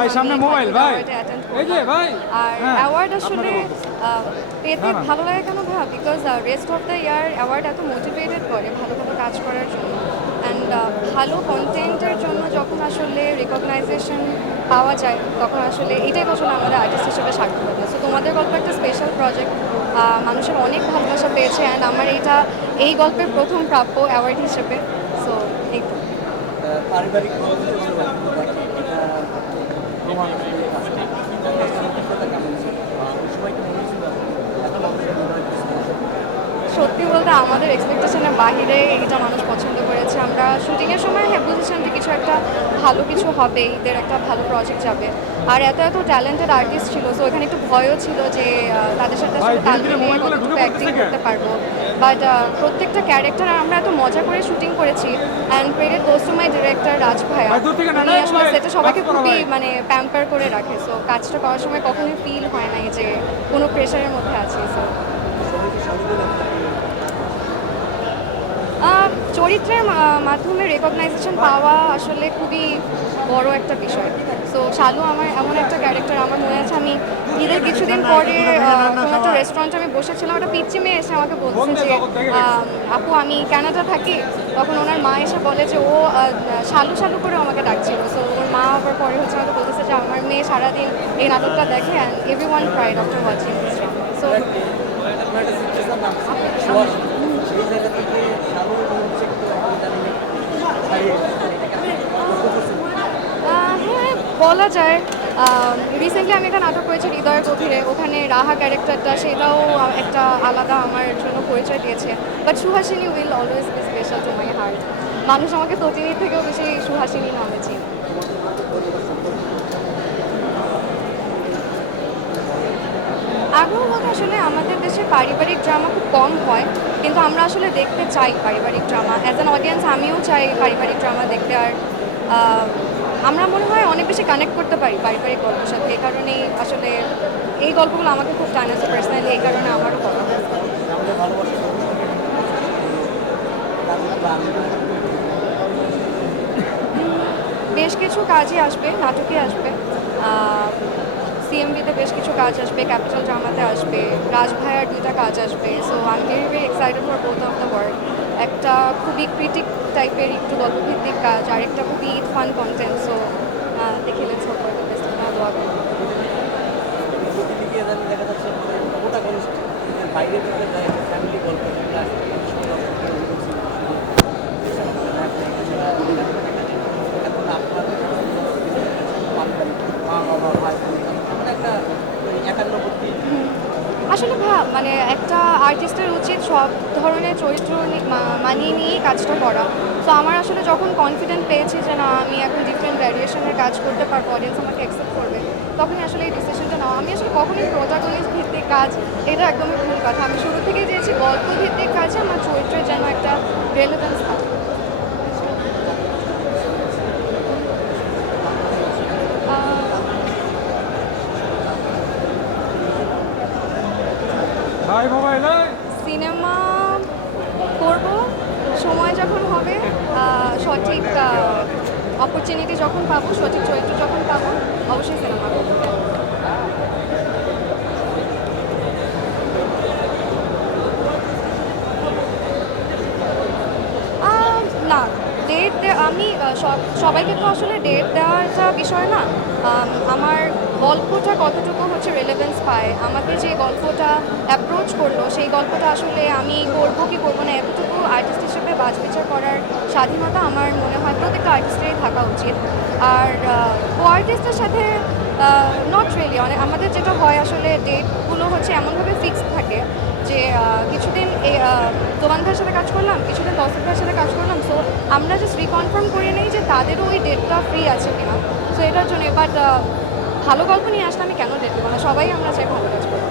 ভাই সামনে মোবাইল ভাই এই যে ভাই আর অ্যাওয়ার্ড আসলে পেতে ভালো লাগে কেন ভাব because rest of the year award এত মোটিভেটেড করে ভালো ভালো কাজ করার জন্য অ্যান্ড ভালো কন্টেন্টের জন্য যখন আসলে রেকগনাইজেশন পাওয়া যায় তখন আসলে এটাই আসলে আমাদের আর্টিস্ট হিসেবে সার্থকতা। সো তোমাদের গল্প একটা স্পেশাল প্রজেক্ট, মানুষের অনেক ভালোবাসা পেয়েছে অ্যান্ড আমার এই গল্পের প্রথম প্রাপ্য অ্যাওয়ার্ড হিসেবে। সো এই তো। পারিবারিক এটা প্রমাণ সত্যি বলতে আমাদের এক্সপেকটেশনের বাইরে এটা মানুষ পছন্দ করেছে। আমরা শুটিংয়ের সময় বুঝেছিলাম যে কিছু একটা ভালো কিছু হবে, ঈদের একটা ভালো প্রজেক্ট যাবে। আর এত এত ট্যালেন্টেড আর্টিস্ট ছিল, সো এখানে একটু ভয়ও ছিল যে তাদের সাথে আসলে তাল মিলিয়ে কতটুকু অ্যাক্টিং করতে পারবো। বাট প্রত্যেকটা ক্যারেক্টার আমরা এত মজা করে শুটিং করেছি and credit goes to my director Raj ভাইয়া। উনি আসলে সেটা সবাইকে খুবই প্যাম্পার করে রাখে। সো কাজটা করার সময় কখনোই ফিল হয় নাই যে কোনো প্রেশারের মধ্যে আছি। সো চরিত্রের মাধ্যমে রেকগনাইজেশন পাওয়া আসলে খুবই বড় একটা বিষয়। সো শালু আমার এমন একটা ক্যারেক্টার, আমার মনে আছে আমি ঈদের কিছুদিন পরে কোনো একটা রেস্টুরেন্টে আমি বসেছিলাম, একটা পিচ্চি মেয়ে এসে আমাকে বলছে যে আপু আমি ক্যানাডা থাকি। তখন ওনার মা এসে বলে যে ও শালু শালু করে আমাকে ডাকছিল। সো ওর মা আবার পরে আমাকে বলতেছে যে আমার মেয়ে সারাদিন এই নাটকটা দেখে and everyone cried after watching this. So হ্যাঁ বলা যায়। রিসেন্টলি আমি একটা নাটক করেছি হৃদয়ের গভীরে, ওখানে রাহা ক্যারেক্টারটা সেটাও একটা আলাদা আমার জন্য পরিচয় দিয়েছে। But Suhasini will always be special to my heart. মানুষ আমাকে তটিনীর থেকেও বেশি সুহাসিনী নামে চিনি। আগ্রহ বলতে আসলে আমাদের দেশে পারিবারিক ড্রামা খুব কম হয়, কিন্তু আমরা আসলে দেখতে চাই পারিবারিক ড্রামা। অ্যাজ অ্যান অডিয়েন্স আমিও চাই পারিবারিক ড্রামা দেখতে। আর আমরা মনে হয় অনেক বেশি কানেক্ট করতে পারি পারিবারিক গল্পের সাথে। এই কারণেই আসলে এই গল্পগুলো আমাকে খুব টানেছে পার্সোনালি, এই কারণে আমারও কথা। বেশ কিছু কাজই আসবে, নাটকই আসবে, সিএমবিতে বেশ কিছু কাজ আসবে, ক্যাপিটাল ড্রামাতে আসবে, রাজ ভাইয়ার 2টা কাজ আসবে। So I am very very excited for both of the work. একটা খুবই ক্রিটিক টাইপের একটু গল্পভিত্তিক কাজ, আর একটা খুবই ফান কন্টেন্ট। সো দেখে let's hope for the best. দোয়া করুন। দেখা যাচ্ছে বাইরে ফ্যামিলি গল্প এখন আপনার মা বাবা ভাই একটা একান্নবর্তী আসলে একটা আর্টিস্টের উচিত সব ধরনের চরিত্র মানিয়ে নিয়েই কাজটা করা। তো আমার আসলে যখন কনফিডেন্ট পেয়েছি যে না আমি এখন ডিফারেন্ট ভ্যারিয়েশনের কাজ করতে পারবো, অডিয়েন্স আমাকে অ্যাকসেপ্ট করবে, তখনই আসলে এই ডিসিশনটা নেওয়া। আমি আসলে কখনোই প্রোটাগনিস্ট ভিত্তিক কাজ, এটা একদমই ভুল কথা। আমি শুরু থেকেই চেয়েছি গল্প ভিত্তিক কাজে আমার চরিত্রের যেন একটা রেলেভেন্স থাকে। সিনেমা করব সময় যখন হবে, সঠিক অপরচুনিটি যখন পাবো, সঠিক চরিত্র যখন পাবো, অবশ্যই সিনেমা করবো। না, ডেট আমি সবাইকে তো আসলে ডেট দেওয়াটা বিষয় না। আমার গল্পটা কতটুকু রেলেভেন্স পায়, আমাকে যে গল্পটা অ্যাপ্রোচ করলো সেই গল্পটা আসলে আমি করবো কি করবো না, এতটুকু আর্টিস্ট হিসেবে বাছবিচার করার স্বাধীনতা আমার মনে হয় প্রত্যেকটা আর্টিস্টেরই থাকা উচিত। আর কো আর্টিস্টের সাথে নট রিয়েলি, আমাদের যেটা হয় আসলে ডেটগুলো এমনভাবে ফিক্সড থাকে যে কিছুদিন দোকান ভাইয়ের সাথে কাজ করলাম, কিছুদিন তৌসিফ ভাইয়ের সাথে কাজ করলাম। সো আমরা জাস্ট রিকনফার্ম করে নেই যে তাদেরও ওই ডেটটা ফ্রি আছে কিনা। সো এটার জন্য বাট ভালো গল্প নিয়ে আসলে আমি কেন ডেট দেবো না, সবাই আমরা চাই ভালো কাজ করবো।